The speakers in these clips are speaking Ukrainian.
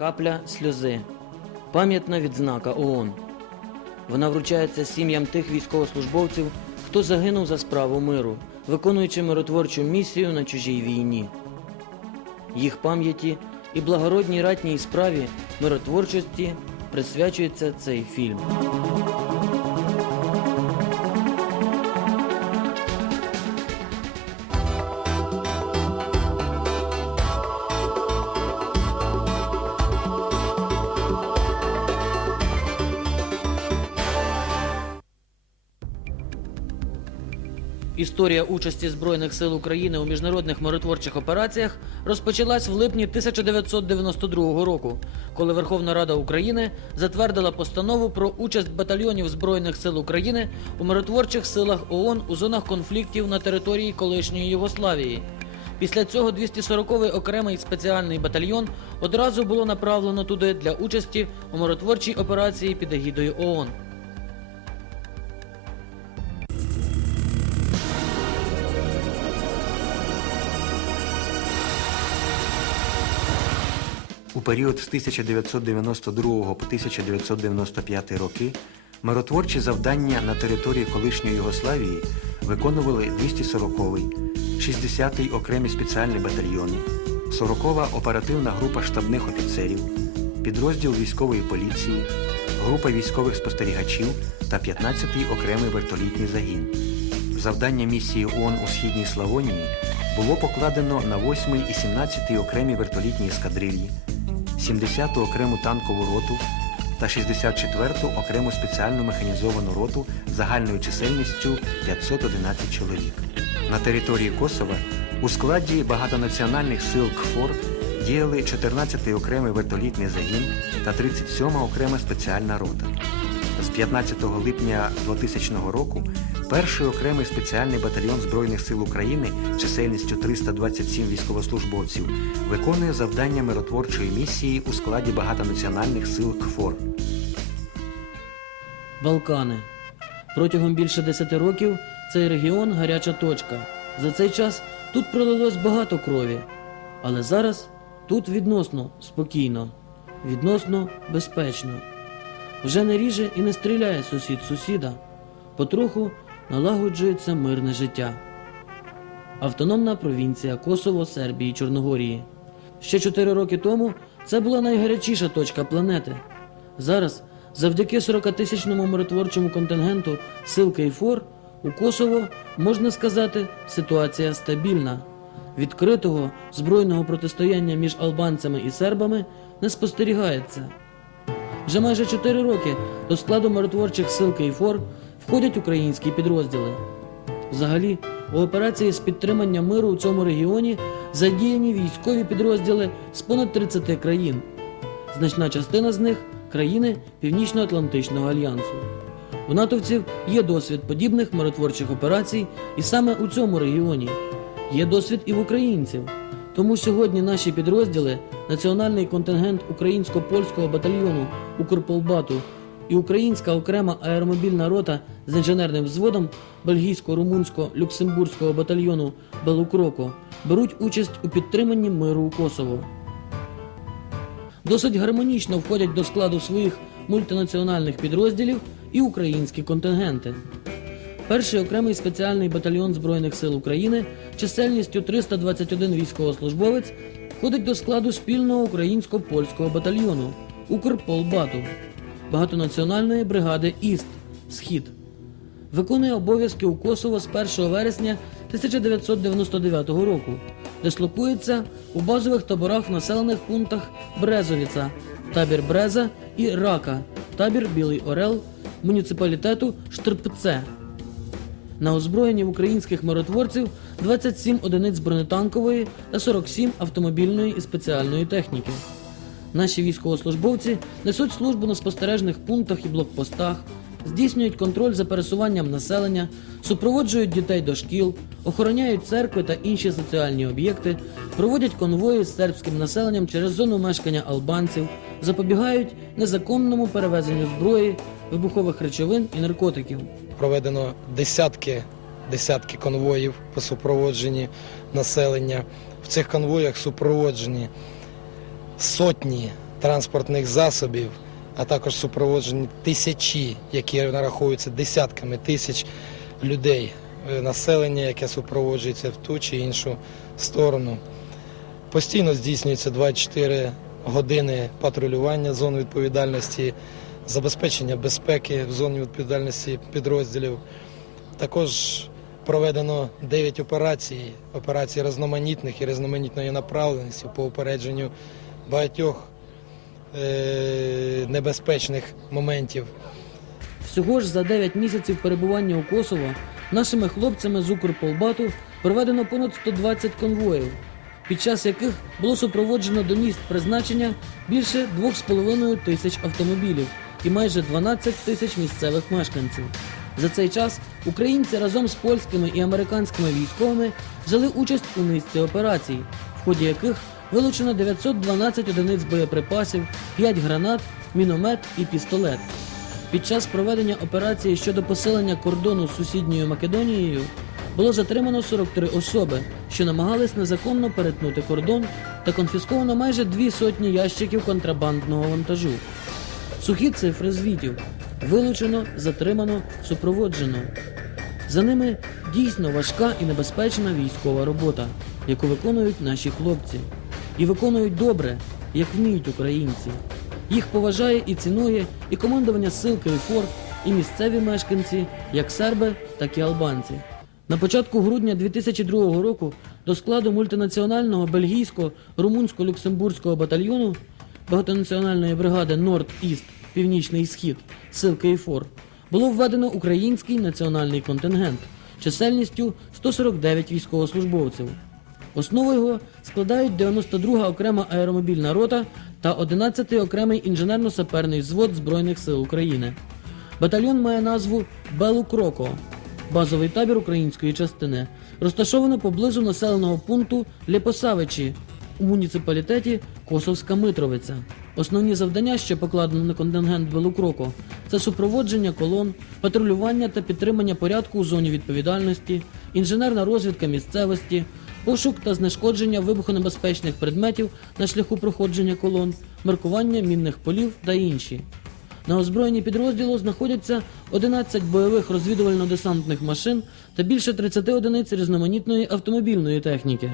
Капля сльози. Пам'ятна відзнака ООН. Вона вручається сім'ям тих військовослужбовців, хто загинув за справу миру, виконуючи миротворчу місію на чужій війні. Їх пам'яті і благородній ратній справі миротворчості присвячується цей фільм. Історія участі Збройних сил України у міжнародних миротворчих операціях розпочалась в липні 1992 року, коли Верховна Рада України затвердила постанову про участь батальйонів Збройних сил України у миротворчих силах ООН у зонах конфліктів на території колишньої Югославії. Після цього 240-й окремий спеціальний батальйон одразу було направлено туди для участі у миротворчій операції під егідою ООН. У період з 1992 по 1995 роки миротворчі завдання на території колишньої Югославії виконували 240-й, 60-й окремі спеціальні батальйони, 40-ва оперативна група штабних офіцерів, підрозділ військової поліції, група військових спостерігачів та 15-й окремий вертолітний загін. Завдання місії ООН у Східній Славонії було покладено на 8-й і 17-й окремі вертолітні ескадрильї, 70-ту окрему танкову роту та 64-ту окрему спеціальну механізовану роту загальною чисельністю 511 чоловік. На території Косова у складі багатонаціональних сил КФОР діяли 14-й окремий вертолітний загін та 37-ма окрема спеціальна рота. З 15 липня 2000 року перший окремий спеціальний батальйон Збройних сил України чисельністю 327 військовослужбовців виконує завдання миротворчої місії у складі багатонаціональних сил КФОР. Балкани. Протягом більше 10 років цей регіон гаряча точка. За цей час тут пролилось багато крові. Але зараз тут відносно спокійно, відносно безпечно. Вже не ріже і не стріляє сусід сусіда. Потроху налагоджується мирне життя. Автономна провінція Косово, Сербії, Чорногорії. Ще 4 роки тому це була найгарячіша точка планети. Зараз, завдяки 40-тисячному миротворчому контингенту сил Кейфор, у Косово, можна сказати, ситуація стабільна. Відкритого збройного протистояння між албанцями і сербами не спостерігається. Вже майже 4 роки до складу миротворчих сил Кейфор входять українські підрозділи. Взагалі, у операції з підтримання миру у цьому регіоні задіяні військові підрозділи з понад 30 країн. Значна частина з них країни Північно-Атлантичного альянсу. У натовців є досвід подібних миротворчих операцій і саме у цьому регіоні. Є досвід і в українців. Тому сьогодні наші підрозділи, національний контингент українсько-польського батальйону Укрполбату і українська окрема аеромобільна рота з інженерним взводом бельгійсько-румунсько-люксембурзького батальйону Белукроко беруть участь у підтриманні миру у Косово. Досить гармонічно входять до складу своїх мультинаціональних підрозділів і українські контингенти. Перший окремий спеціальний батальйон Збройних сил України чисельністю 321 військовослужбовець входить до складу спільного українсько-польського батальйону Укрполбату багатонаціональної бригади Іст Схід. Виконує обов'язки у Косово з 1 вересня 1999 року. Дислокується у базових таборах в населених пунктах Брезовіца, табір Бреза і Рака, табір Білий Орел муніципалітету Штрпце. На озброєнні в українських миротворців 27 одиниць бронетанкової та 47 автомобільної і спеціальної техніки. Наші військовослужбовці несуть службу на спостережних пунктах і блокпостах, здійснюють контроль за пересуванням населення, супроводжують дітей до шкіл, охороняють церкви та інші соціальні об'єкти, проводять конвої з сербським населенням через зону мешкання албанців, запобігають незаконному перевезенню зброї, вибухових речовин і наркотиків. проведено десятки, десятки конвоїв по супроводженні населення. В цих конвоях супроводжені сотні транспортних засобів, а також супроводжені тисячі, які нараховуються десятками тисяч людей, е, населення, яке супроводжується в ту чи іншу сторону. Постійно здійснюється 24 години патрулювання зон відповідальності, забезпечення безпеки в зоні відповідальності підрозділів. Також проведено 9 операцій, операцій різноманітних і різноманітної направленості по упередженню багатьох е- небезпечних моментів. Всього ж за 9 місяців перебування у Косово нашими хлопцями з Укрполбату проведено понад 120 конвоїв, під час яких було супроводжено до місць призначення більше 2,5 тисяч автомобілів і майже 12 тисяч місцевих мешканців. За цей час українці разом з польськими і американськими військовими взяли участь у низці операцій, в ході яких вилучено 912 одиниць боєприпасів, 5 гранат, міномет і пістолет. Під час проведення операції щодо посилення кордону з сусідньою Македонією було затримано 43 особи, що намагались незаконно перетнути кордон та конфісковано майже дві сотні ящиків контрабандного вантажу. Сухі цифри звітів вилучено, затримано, супроводжено. За ними дійсно важка і небезпечна військова робота, яку виконують наші хлопці. І виконують добре, як вміють українці. Їх поважає і цінує і командування сил Київфор, і місцеві мешканці, як серби, так і албанці. На початку грудня 2002 року до складу мультинаціонального бельгійсько-румунсько-люксембурзького батальйону багатонаціональної бригади Норд-Іст Північний Схід сил Київфор було введено український національний контингент чисельністю 149 військовослужбовців. Основу його складають 92-га окрема аеромобільна рота та 11-й окремий інженерно-саперний взвод Збройних сил України. Батальйон має назву Белу Кроко, базовий табір української частини, розташовано поблизу населеного пункту Лєпосавичі у муніципалітеті Косовська Митровиця. Основні завдання, що покладено на контингент Белукроко, це супроводження колон, патрулювання та підтримання порядку у зоні відповідальності, інженерна розвідка місцевості, пошук та знешкодження вибухонебезпечних предметів на шляху проходження колон, маркування мінних полів та інші. На озброєнні підрозділу знаходяться 11 бойових розвідувально-десантних машин та більше 30 одиниць різноманітної автомобільної техніки.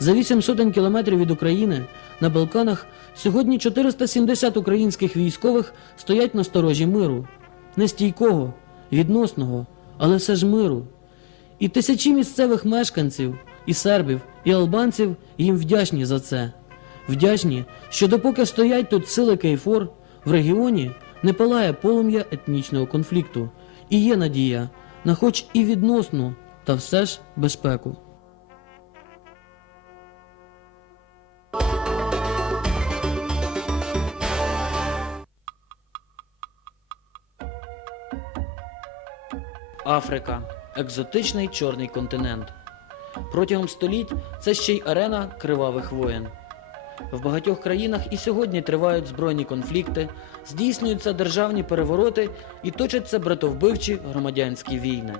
За 8 сотень кілометрів від України на Балканах сьогодні 470 українських військових стоять на сторожі миру. Не стійкого, відносного, але все ж миру. І тисячі місцевих мешканців, і сербів, і албанців їм вдячні за це. Вдячні, що допоки стоять тут сили Кейфор, в регіоні не палає полум'я етнічного конфлікту, і є надія на хоч і відносну, та все ж безпеку. Африка екзотичний чорний континент. Протягом століть це ще й арена кривавих воєн. В багатьох країнах і сьогодні тривають збройні конфлікти, здійснюються державні перевороти і точаться братовбивчі громадянські війни,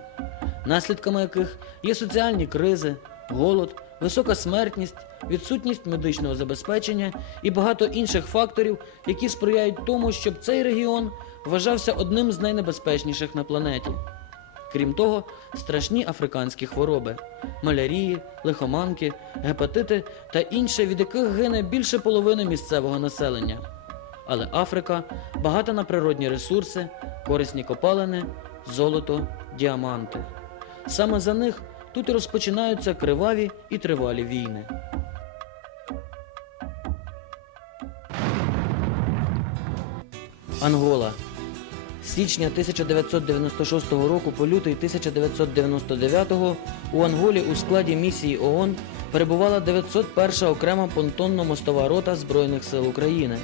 наслідками яких є соціальні кризи, голод, висока смертність, відсутність медичного забезпечення і багато інших факторів, які сприяють тому, щоб цей регіон вважався одним з найнебезпечніших на планеті. Крім того, страшні африканські хвороби малярії, лихоманки, гепатити та інше, від яких гине більше половини місцевого населення. Але Африка багата на природні ресурси, корисні копалини, золото, діаманти. Саме за них тут розпочинаються криваві і тривалі війни. Ангола січня 1996 року по лютий 1999 у Анголі у складі місії ООН перебувала 901 окрема понтонно-мостова рота Збройних сил України,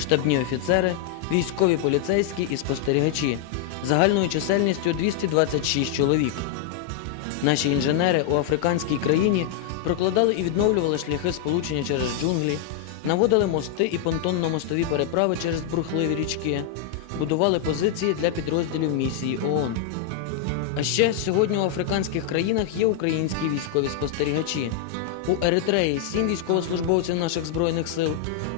штабні офіцери, військові поліцейські і спостерігачі загальною чисельністю 226 чоловік. Наші інженери у африканській країні прокладали і відновлювали шляхи сполучення через джунглі, наводили мости і понтонно-мостові переправи через бурхливі річки, будували позиції для підрозділів місії ООН. А ще сьогодні у африканських країнах є українські військові спостерігачі. У Еритреї 7 військовослужбовців наших збройних сил,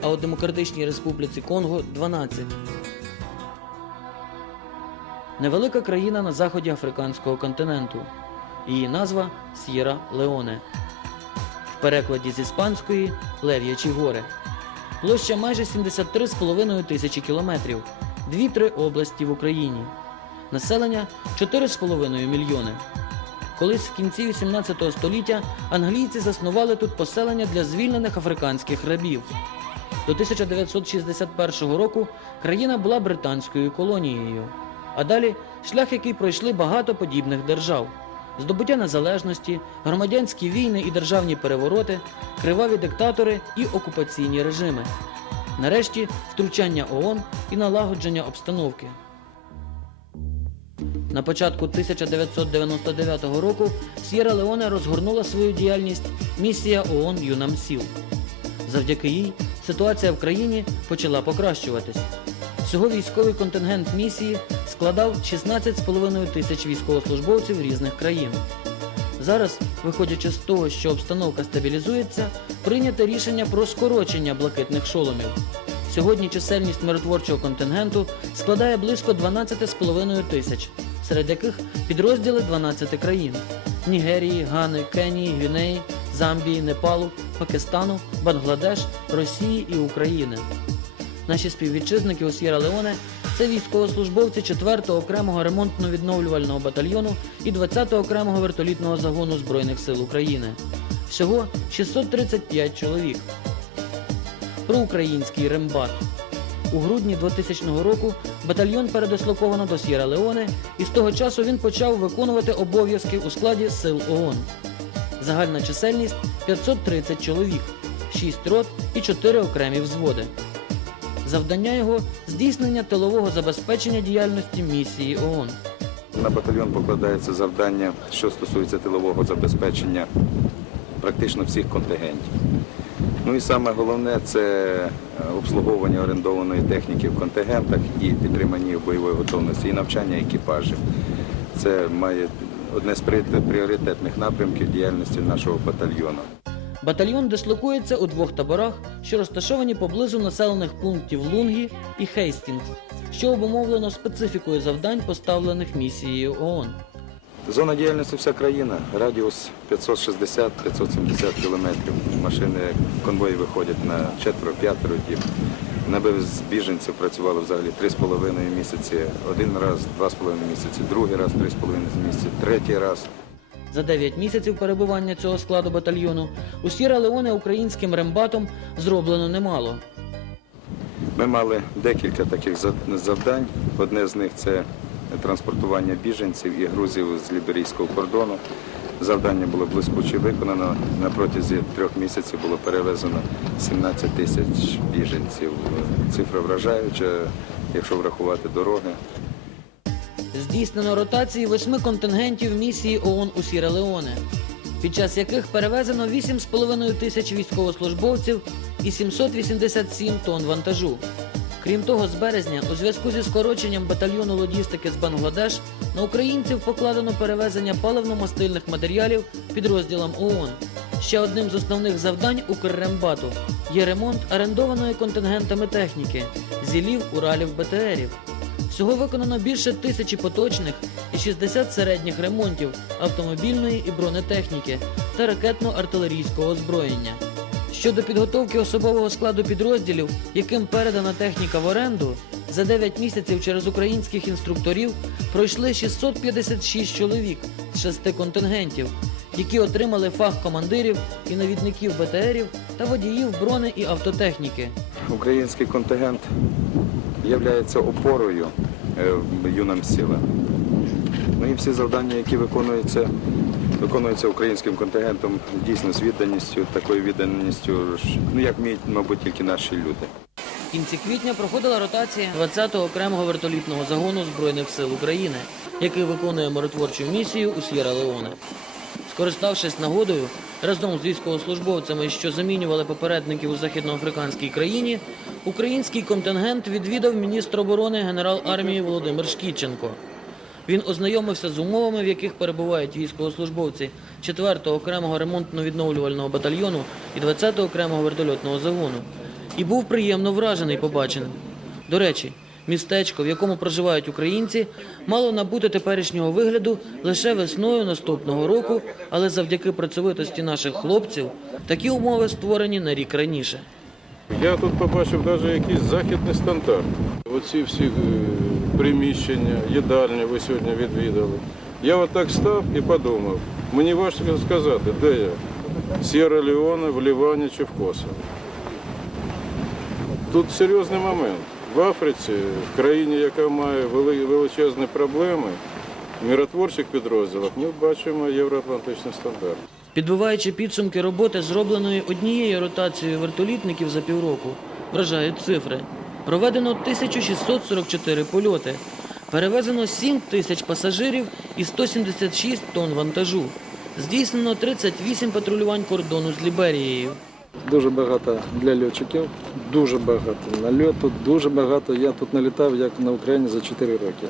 а у Демократичній Республіці Конго 12. Невелика країна на заході африканського континенту. Її назва С'єра Леоне. В перекладі з іспанської Лев'ячі гори. Площа майже 73,5 тисячі кілометрів, дві-три області в Україні. Населення 4,5 мільйони. Колись в кінці 18 століття англійці заснували тут поселення для звільнених африканських рабів. До 1961 року країна була британською колонією. А далі шлях, який пройшли багато подібних держав: здобуття незалежності, громадянські війни і державні перевороти, криваві диктатори і окупаційні режими. Нарешті втручання ООН і налагодження обстановки. На початку 1999 року С'єра Леоне розгорнула свою діяльність місія ООН ЮНАМСІЛ. Завдяки їй ситуація в країні почала покращуватись. Всього військовий контингент місії складав 16,5 тисяч військовослужбовців різних країн. Зараз, виходячи з того, що обстановка стабілізується, прийнято рішення про скорочення блакитних шоломів. Сьогодні чисельність миротворчого контингенту складає близько 12,5 тисяч, серед яких підрозділи 12 країн: Нігерії, Гани, Кенії, Гвінеї, Замбії, Непалу, Пакистану, Бангладеш, Росії і України. Наші співвітчизники у С'єра Леоне це військовослужбовці 4-го окремого ремонтно-відновлювального батальйону і 20-го окремого вертолітного загону Збройних сил України. Всього 635 чоловік. Про український рембат. У грудні 2000 року батальйон передислоковано до С'єра Леоне, і з того часу він почав виконувати обов'язки у складі сил ООН. Загальна чисельність 530 чоловік, 6 рот і 4 окремі взводи. Завдання його здійснення тилового забезпечення діяльності місії ООН. На батальйон покладається завдання, що стосується тилового забезпечення практично всіх контингентів. Ну і саме головне це е, обслуговування орендованої техніки в контингентах і підтримання бойової готовності, і навчання екіпажів. Це має одне з пріоритетних напрямків діяльності нашого батальйону. Батальйон дислокується у двох таборах, що розташовані поблизу населених пунктів Лунгі і Хейстінгс, що обумовлено специфікою завдань, поставлених місією ООН. Зона діяльності вся країна, радіус 560-570 кілометрів. Машини конвої виходять на четверо-п'ятеро діб. На з біженців працювали взагалі 3,5 місяці, один раз, 2,5 місяці, другий раз 3,5 місяці, третій раз. За 9 місяців перебування цього складу батальйону у Сєра Леоне українським рембатом зроблено немало. Ми мали декілька таких завдань. Одне з них це транспортування біженців і грузів з ліберійського кордону. Завдання було блискуче виконано. На протязі трьох місяців було перевезено 17 тисяч біженців. Цифра вражаюча, якщо врахувати дороги. Здійснено ротації восьми контингентів місії ООН у Сіра Леоне, під час яких перевезено 8,5 тисяч військовослужбовців і 787 тонн вантажу. Крім того, з березня, у зв'язку зі скороченням батальйону логістики з Бангладеш, на українців покладено перевезення паливно-мастильних матеріалів підрозділам ООН. Ще одним з основних завдань Укррембату є ремонт орендованої контингентами техніки зілів, уралів, БТРів. Всього виконано більше тисячі поточних і 60 середніх ремонтів автомобільної і бронетехніки та ракетно-артилерійського озброєння. Щодо підготовки особового складу підрозділів, яким передана техніка в оренду, за 9 місяців через українських інструкторів пройшли 656 чоловік з шести контингентів, які отримали фах командирів і навідників БТРів та водіїв брони і автотехніки. Український контингент є опорою е, юнам сіла. Ну і всі завдання, які виконуються, виконуються українським контингентом дійсно з відданістю, такою відданістю, ну як вміють, мабуть, тільки наші люди. В кінці квітня проходила ротація 20-го окремого вертолітного загону Збройних сил України, який виконує миротворчу місію у С'єра Леоне. Скориставшись нагодою, разом з військовослужбовцями, що замінювали попередників у західноафриканській країні, український контингент відвідав міністр оборони генерал армії Володимир Шкіченко. Він ознайомився з умовами, в яких перебувають військовослужбовці 4-го окремого ремонтно-відновлювального батальйону і 20-го окремого вертольотного загону. І був приємно вражений побаченим. До речі, містечко, в якому проживають українці, мало набути теперішнього вигляду лише весною наступного року, але завдяки працьовитості наших хлопців такі умови створені на рік раніше. Я тут побачив навіть якийсь західний стандарт. Оці всі е, приміщення, їдальні ви сьогодні відвідали. Я отак став і подумав, мені важко сказати, де я? Сєра Леоне, в Лівані чи в Косово. Тут серйозний момент. В Африці, в країні, яка має величезні проблеми, в миротворчих підрозділах ми бачимо євроатлантичний стандарт. Підбиваючи підсумки роботи, зробленої однією ротацією вертолітників за півроку, вражають цифри. Проведено 1644 польоти, перевезено 7 тисяч пасажирів і 176 тонн вантажу. Здійснено 38 патрулювань кордону з Ліберією. Дуже багато для льотчиків, дуже багато нальоту, дуже багато. Я тут налітав як на Україні за 4 роки.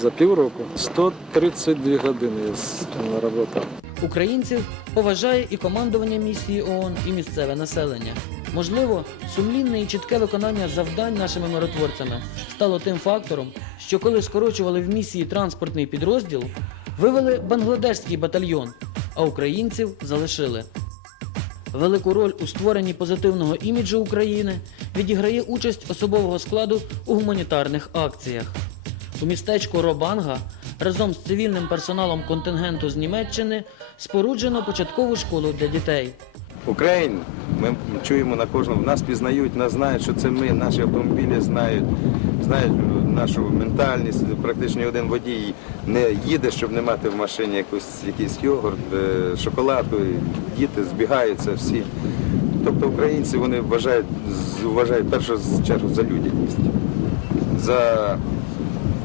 За півроку 132 години я наработав. Українців поважає і командування місії ООН, і місцеве населення. Можливо, сумлінне і чітке виконання завдань нашими миротворцями стало тим фактором, що коли скорочували в місії транспортний підрозділ, вивели бангладешський батальйон, а українців залишили. Велику роль у створенні позитивного іміджу України відіграє участь особового складу у гуманітарних акціях. У містечку Робанга разом з цивільним персоналом контингенту з Німеччини споруджено початкову школу для дітей. Україн, ми чуємо на кожному, нас пізнають, нас знають, що це ми, наші автомобілі знають, знають нашу ментальність. Практично один водій не їде, щоб не мати в машині якусь, якийсь йогурт, е, шоколадку. Діти збігаються всі. Тобто українці вони вважають, вважають першу чергу за людяність, за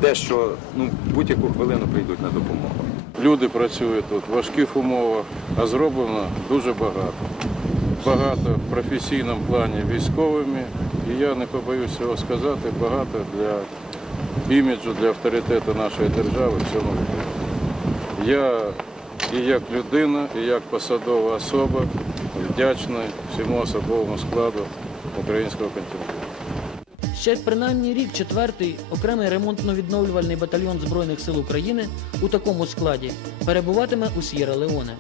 те, що ну, будь-яку хвилину прийдуть на допомогу. Люди працюють тут в важких умовах, а зроблено дуже багато. Багато в професійному плані військовими, і я не побоюсь цього сказати, багато для іміджу, для авторитету нашої держави в цьому. Я і як людина, і як посадова особа вдячний всьому особовому складу українського контингенту. Ще принаймні рік четвертий окремий ремонтно-відновлювальний батальйон Збройних сил України у такому складі перебуватиме у С'єра Леоне.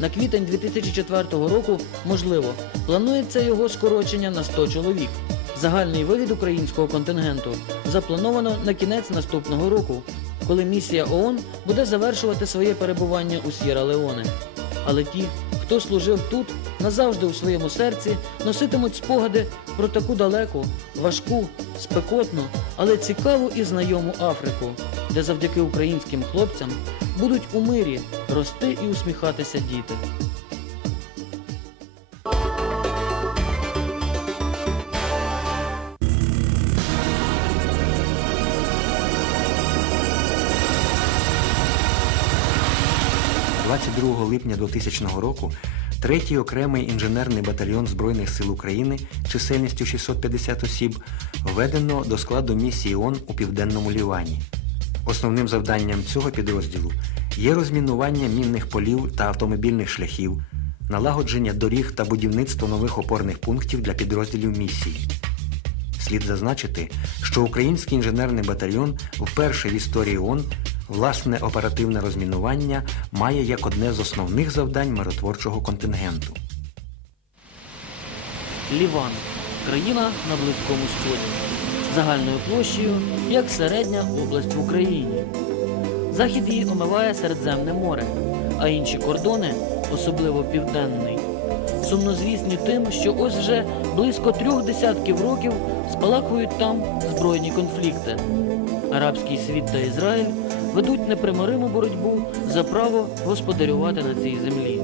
На квітень 2004 року, можливо, планується його скорочення на 100 чоловік. Загальний вивід українського контингенту заплановано на кінець наступного року, коли місія ООН буде завершувати своє перебування у С'єра Леоне. Але ті, хто служив тут, назавжди у своєму серці носитимуть спогади про таку далеку, важку, спекотну, але цікаву і знайому Африку, де завдяки українським хлопцям будуть у мирі рости і усміхатися діти. – 22 липня 2000 року третій окремий інженерний батальйон Збройних сил України чисельністю 650 осіб введено до складу місії ООН у південному Лівані. Основним завданням цього підрозділу є розмінування мінних полів та автомобільних шляхів, налагодження доріг та будівництво нових опорних пунктів для підрозділів місії. Слід зазначити, що український інженерний батальйон вперше в історії ООН власне оперативне розмінування має як одне з основних завдань миротворчого контингенту. Ліван країна на Близькому Сході. Загальною площею як середня область в Україні. Захід її омиває Середземне море, а інші кордони, особливо південний, сумнозвісні тим, що ось вже близько трьох десятків років спалахують там збройні конфлікти. Арабський світ та Ізраїль ведуть непримириму боротьбу за право господарювати на цій землі.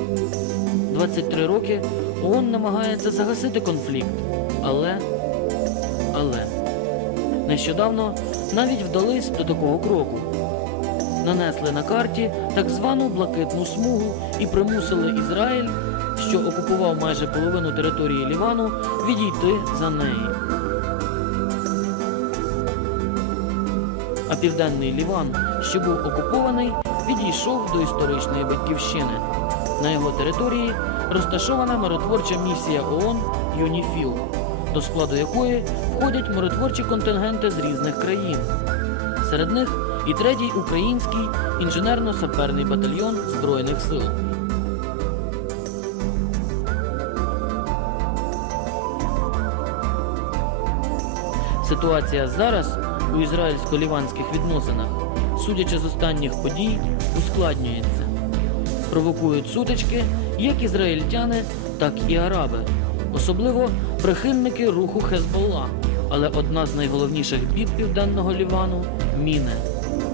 23 роки ООН намагається загасити конфлікт, але. Але нещодавно навіть вдались до такого кроку. Нанесли на карті так звану блакитну смугу і примусили Ізраїль, що окупував майже половину території Лівану, відійти за неї. а південний Ліван, що був окупований, відійшов до історичної батьківщини. На його території розташована миротворча місія ООН ЮНІФІЛ, до складу якої входять миротворчі контингенти з різних країн. Серед них і третій український інженерно-саперний батальйон Збройних сил. Ситуація зараз у ізраїльсько-ліванських відносинах, судячи з останніх подій, ускладнюється. Провокують сутички як ізраїльтяни, так і араби, особливо прихильники руху Хезболла. Але одна з найголовніших бід південного Лівану міни.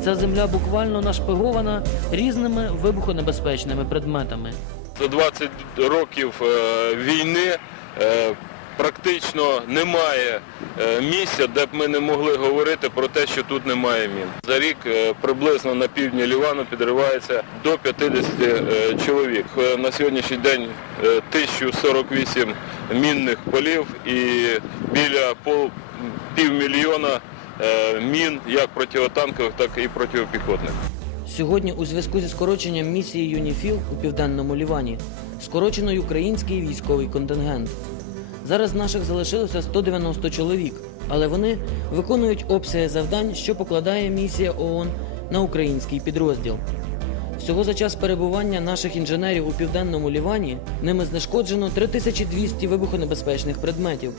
Ця земля буквально нашпигована різними вибухонебезпечними предметами. За 20 років е, війни е, практично немає е, місця, де б ми не могли говорити про те, що тут немає мін. За рік е, приблизно на півдні Лівану підривається до 50 е, чоловік. На сьогоднішній день е, 1048 мінних полів і біля півмільйона мін, як противотанкових, так і протипіхотних. Сьогодні у зв'язку зі скороченням місії ЮНІФІЛ у південному Лівані скорочено й український військовий контингент. Зараз наших залишилося 190 чоловік, але вони виконують обсяги завдань, що покладає місія ООН на український підрозділ. Всього за час перебування наших інженерів у південному Лівані ними знешкоджено 3200 вибухонебезпечних предметів,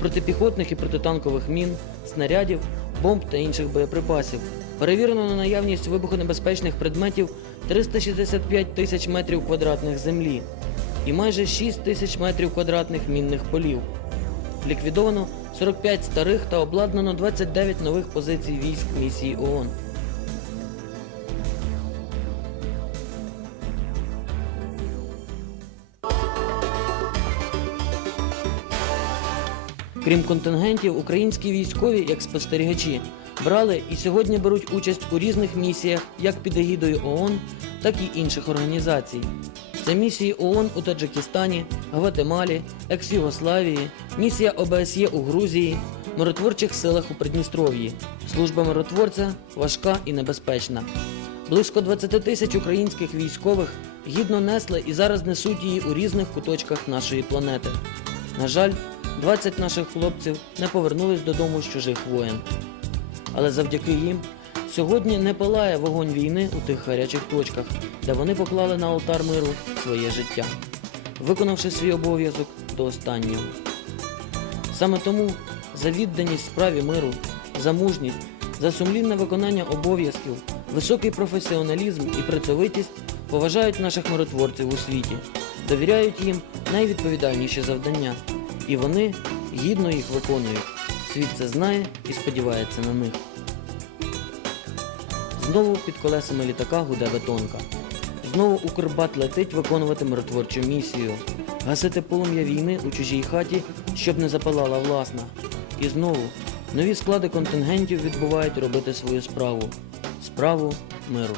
протипіхотних і протитанкових мін, снарядів, бомб та інших боєприпасів. Перевірено на наявність вибухонебезпечних предметів 365 тисяч метрів квадратних землі і майже 6 тисяч метрів квадратних мінних полів. Ліквідовано 45 старих та обладнано 29 нових позицій військ місії ООН. Крім контингентів, українські військові, як спостерігачі, брали і сьогодні беруть участь у різних місіях як під егідою ООН, так і інших організацій. Це місії ООН у Таджикистані, Гватемалі, екс-Югославії, місія ОБСЄ у Грузії, миротворчих силах у Придністров'ї. Служба миротворця важка і небезпечна. Близько 20 тисяч українських військових гідно несли і зараз несуть її у різних куточках нашої планети. На жаль, 20 наших хлопців не повернулись додому з чужих воєн. Але завдяки їм сьогодні не палає вогонь війни у тих гарячих точках, де вони поклали на алтар миру своє життя, виконавши свій обов'язок до останнього. Саме тому за відданість справі миру, за мужність, за сумлінне виконання обов'язків, високий професіоналізм і працьовитість поважають наших миротворців у світі, довіряють їм найвідповідальніші завдання, і вони гідно їх виконують. Світ це знає і сподівається на них. Знову під колесами літака гуде бетонка. Знову Укрбат летить виконувати миротворчу місію, гасити полум'я війни у чужій хаті, щоб не запалала власна. І знову нові склади контингентів відбувають робити свою справу справу миру.